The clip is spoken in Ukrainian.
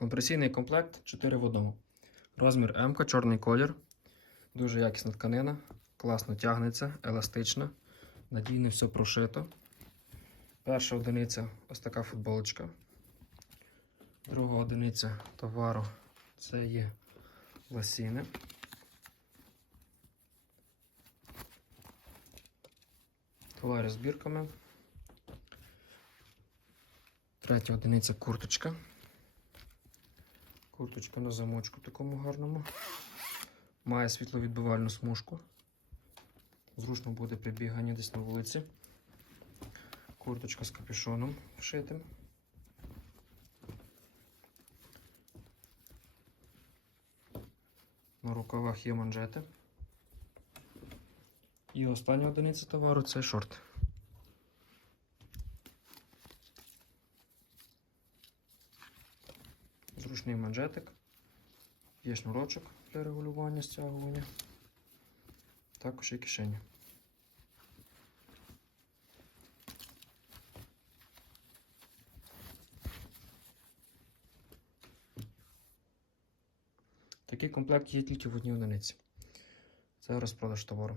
Компресійний комплект 4 в одному. Розмір М, чорний колір. Дуже якісна тканина. Класно тягнеться, еластична. Надійно все прошито. Перша одиниця ось така футболочка. Друга одиниця товару це є ласіни. Товари з бірками. Третя одиниця курточка. Курточка на замочку такому гарному. Має світловідбивальну смужку. Зручно буде при біганні десь на вулиці. Курточка з капюшоном вшитим. На рукавах є манжети. І остання одиниця товару це шорт. Зручний манжетик. Є шнурочок для регулювання стягування. Також є кишені. Такий комплект є тільки в одній одиниці. Це розпродаж товару.